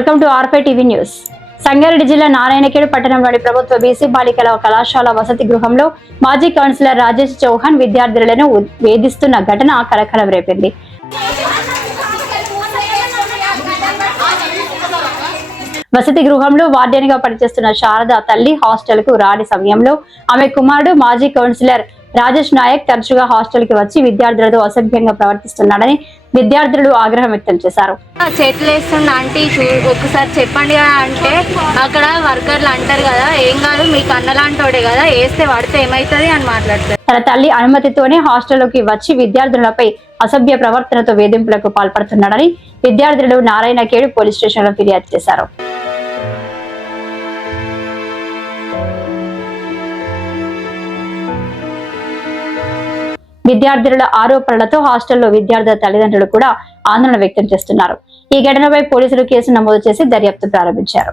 Welcome to ఆర్ఫై TV news. Sangareddy జిల్లా నారాయణఖేడ్ పట్టణంలోని ప్రభుత్వ బీసీ బాలికల కళాశాల వసతి గృహంలో మాజీ కౌన్సిలర్ రాజేష్ చౌహాన్ విద్యార్థులను వేధిస్తున్న ఘటన కలకలం రేపింది. వసతి గృహంలో వార్డెన్గా పనిచేస్తున్న శారద తల్లి హాస్టల్కు రాని సమయంలో ఆమె కుమారుడు మాజీ కౌన్సిలర్ రాజేష్ నాయక్ తరచుగా హాస్టల్కి వచ్చి విద్యార్థులతో అసభ్యంగా ప్రవర్తిస్తున్నాడని విద్యార్థులు ఆగ్రహం వ్యక్తం చేశారు. చెట్లు వేస్తున్న ఆంటీ ఒకసారి చెప్పండి కదా అంటే అక్కడ వర్కర్లు అంటారు కదా ఏం కాదు మీకు అన్నలాంటోడే కదా వేస్తే పడితే ఏమవుతుంది అని మాట్లాడతారు. తన తల్లి అనుమతితోనే హాస్టల్లోకి వచ్చి విద్యార్థులపై అసభ్య ప్రవర్తనతో వేధింపులకు పాల్పడుతున్నాడని విద్యార్థులు నారాయణఖేడ్ పోలీస్ స్టేషన్లో ఫిర్యాదు చేశారు. విద్యార్థుల ఆరోపణలతో హాస్టల్లో విద్యార్థుల తల్లిదండ్రులు కూడా ఆందోళన వ్యక్తం చేస్తున్నారు. ఈ ఘటనపై పోలీసులు కేసు నమోదు చేసి దర్యాప్తు ప్రారంభించారు.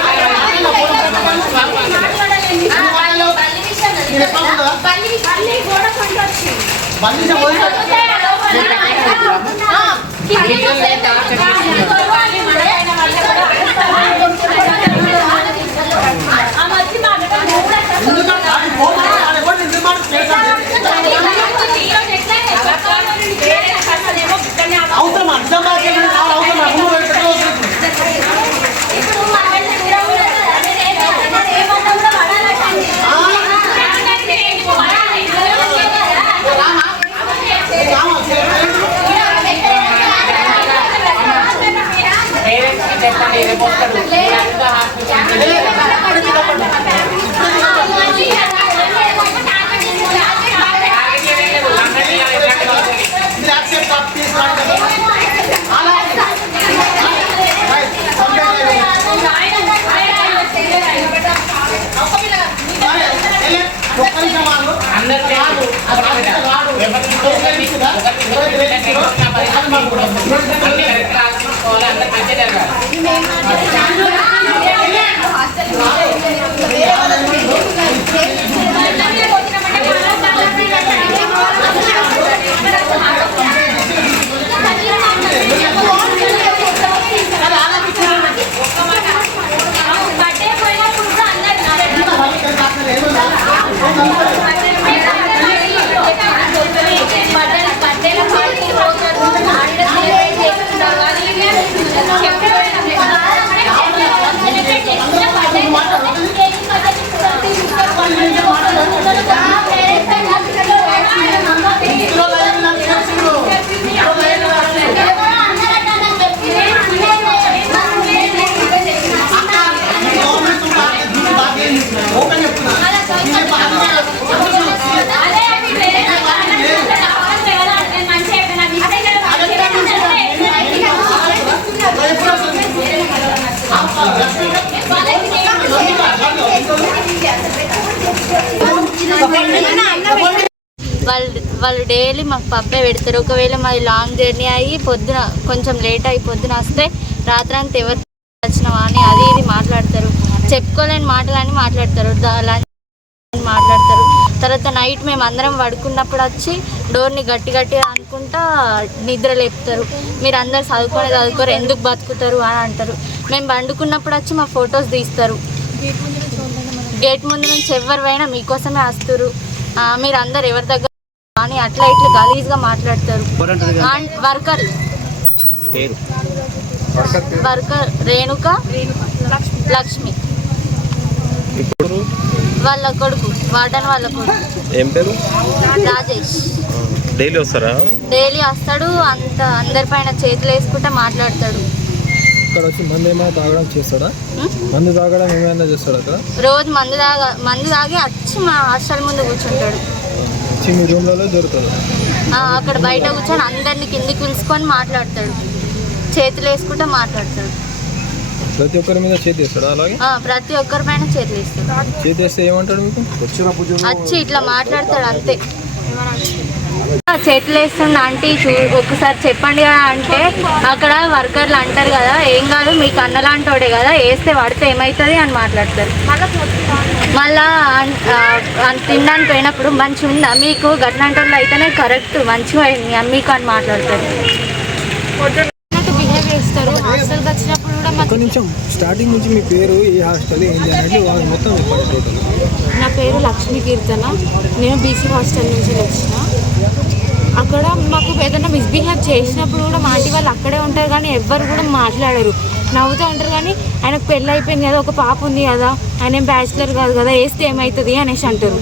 往地下，往地下。వాళ్ళు వాళ్ళు డైలీ మాకు పప్పే పెడతారు. ఒకవేళ మాది లాంగ్ జర్నీ అయ్యి పొద్దున కొంచెం లేట్ అయ్యి పొద్దున వస్తే రాత్రంతా ఎవరు వచ్చినావా అని అది ఇది మాట్లాడతారు. చెప్పుకోలేని మాటలని మాట్లాడతారు. అని మాట్లాడతారు. తర్వాత నైట్ మేము అందరం పడుకున్నప్పుడు వచ్చి డోర్ని గట్టి గట్టిగా అనుకుంటా నిద్ర లేపుతారు. మీరు అందరు చదువుకొని చదువుకోరు ఎందుకు బతుకుతారు అని అంటారు. మేము పండుకున్నప్పుడు వచ్చి మా ఫొటోస్ తీస్తారు. గేట్ ముందు నుంచి ఎవరు పోయినా మీకోసమే వస్తారు. మీరు అందరు ఎవరి దగ్గర అని అట్లా ఇట్లా గలీజ్గా మాట్లాడతారు. వర్కర్. వర్కర్ రేణుక లక్ష్మి. వాళ్ళ కొడుకు వార్డన్ వాళ్ళ కొడుకు. ఏం పేరు? రాజేష్. డైలీ వస్తారా? డైలీ వస్తాడు అంత అందరిపైన చేతులు వేసుకుంటే మాట్లాడతాడు. ఇక్కడ వచ్చి మందు ఏమైనా తాగడం చేస్తాడా? మందు తాగడం ఏమైనా చేస్తాడా అక్కడ? రోజు మందు తాగ మందు తాగి వచ్చి మా హాస్టల్ ముందు కూర్చుంటాడు. వచ్చి మీ రూమ్లలో అక్కడ బయట కూర్చొని అందరిని కిందికి పిలుచుకొని మాట్లాడతాడు. చేతులు వేసుకుంటే మాట్లాడతాడు. ప్రతి ఒక్కరి మీద చేతి అలాగే? ప్రతి ఒక్కరి పైన చేతులు వేస్తాడు. చేతి వేస్తే ఏమంటాడు మీకు? వచ్చి ఇట్లా మాట్లాడతాడు అంతే. ఆ, చేతులు వేస్తుండ ఆంటీ చూ ఒక్కసారి చెప్పండి కదా అంటే అక్కడ వర్కర్లు అంటారు కదా ఏం కాదు మీకు అన్నలాంటోడే కదా వేస్తే పడితే ఏమవుతుంది అని మాట్లాడతారు. మళ్ళా తినడానికి పోయినప్పుడు మంచిగా ఉందా మీకు గట్లాంటి అయితేనే కరెక్ట్ మంచిగా అయింది మీకు అని మాట్లాడతారు. బిహేవ్ చేస్తారు. హాస్టల్కి వచ్చినప్పుడు కూడా ఒక్క నిమిషం స్టార్టింగ్ నుంచి మీ పేరు ఏ హాస్టల్ ఏంటి అన్నట్టు వాళ్ళు మొత్తం చెప్పండి. టోటల్ నా పేరు లక్ష్మీ కీర్తన నేను బీసీ హాస్టల్ నుంచి వచ్చిన. అక్కడ మాకు ఏదైనా మిస్బిహేవ్ చేసినప్పుడు కూడా మా ఆంటీ వాళ్ళు అక్కడే ఉంటారు కానీ ఎవ్వరు కూడా మాట్లాడరు. నవ్వుతూ ఉంటారు కానీ ఆయనకు పెళ్ళి అయిపోయింది కదా ఒక పాప ఉంది కదా ఆయన ఏం బ్యాచిలర్ కాదు కదా వేస్తే ఏమవుతుంది అనేసి అంటారు.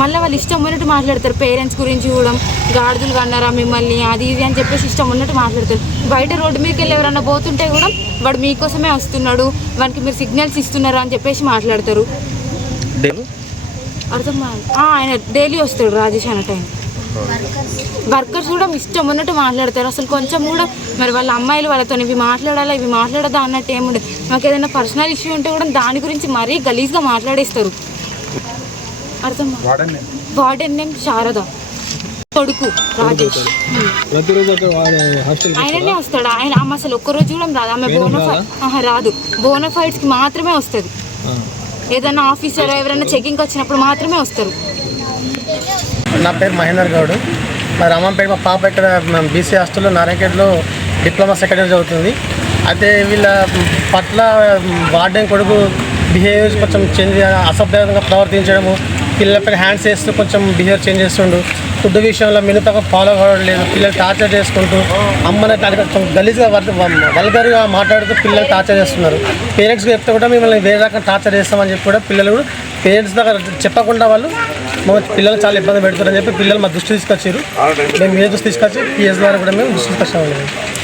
మళ్ళీ వాళ్ళు ఇష్టం ఉన్నట్టు మాట్లాడతారు పేరెంట్స్ గురించి కూడా గాడిదలు కన్నారా మిమ్మల్ని అది ఇది అని చెప్పేసి ఇష్టం ఉన్నట్టు మాట్లాడతారు. బయట రోడ్డు మీదకి వెళ్ళి ఎవరన్నా పోతుంటే కూడా వాడు మీకోసమే వస్తున్నాడు వానికి మీరు సిగ్నల్స్ ఇస్తున్నారు అని చెప్పేసి మాట్లాడతారు. అర్థం ఆయన డైలీ వస్తాడు రాజేష్ అన్న టైం వర్కర్స్ కూడా ఇష్టం ఉన్నట్టు మాట్లాడతారు. అసలు కొంచెం కూడా మరి వాళ్ళ అమ్మాయిలు వాళ్ళతో ఇవి మాట్లాడాలా ఇవి మాట్లాడదా అన్నట్టు ఏముండదు మాకు ఏదైనా పర్సనల్ ఇష్యూ ఉంటే కూడా దాని గురించి మరీ గలీజ్గా మాట్లాడేస్తారు. అర్థం వార్డెన్ నేమ్? శారద. కొడుకు రాజేష్. ఆయననే వస్తాడు? ఆయన ఆమె అసలు ఒక్కరోజు కూడా రాదు. ఆమె బోనఫైడ్ రాదు? బోనఫైడ్స్కి మాత్రమే వస్తుంది. ఏదైనా ఆఫీసర్ ఎవరైనా చెకింగ్కి వచ్చినప్పుడు మాత్రమే వస్తారు. నా పేరు మహేందర్ గౌడ్. మా రామంపేట మా పాప ఇక్కడ బీసీ హాస్టల్లో నారాయణకేట్లో డిప్లొమా సెకండరీ చదువుతుంది అయితే వీళ్ళ పట్ల వార్డెన్ కొడుకు బిహేవియర్స్ కొంచెం చేంజ్ అసభ్యంగా ప్రవర్తించడము పిల్లలపై హ్యాండ్స్ వేస్తూ కొంచెం బిహేవియర్ చేంజ్ చేస్తుండు. ఫుడ్ విషయంలో మిగతా ఫాలో అవ్వడం లేదు. పిల్లలు టార్చర్ చేసుకుంటూ అమ్మని కొంచెం గలీజ్గా వల్గర్గా మాట్లాడుతూ పిల్లలు టార్చర్ చేస్తున్నారు. పేరెంట్స్కి చెప్తే కూడా మిమ్మల్ని వేరే రకంగా టార్చర్ చేస్తామని చెప్పి కూడా పిల్లలు కూడా పేరెంట్స్ దగ్గర చెప్పకుండా వాళ్ళు మా పిల్లలు చాలా ఇబ్బంది పెడుతున్నారని చెప్పి పిల్లలు మా దృష్టి తీసుకొచ్చారు మేము మీ దృష్టి తీసుకొచ్చి పిఎస్ ద్వారా కూడా మేము దృష్టి తీసుకొచ్చాము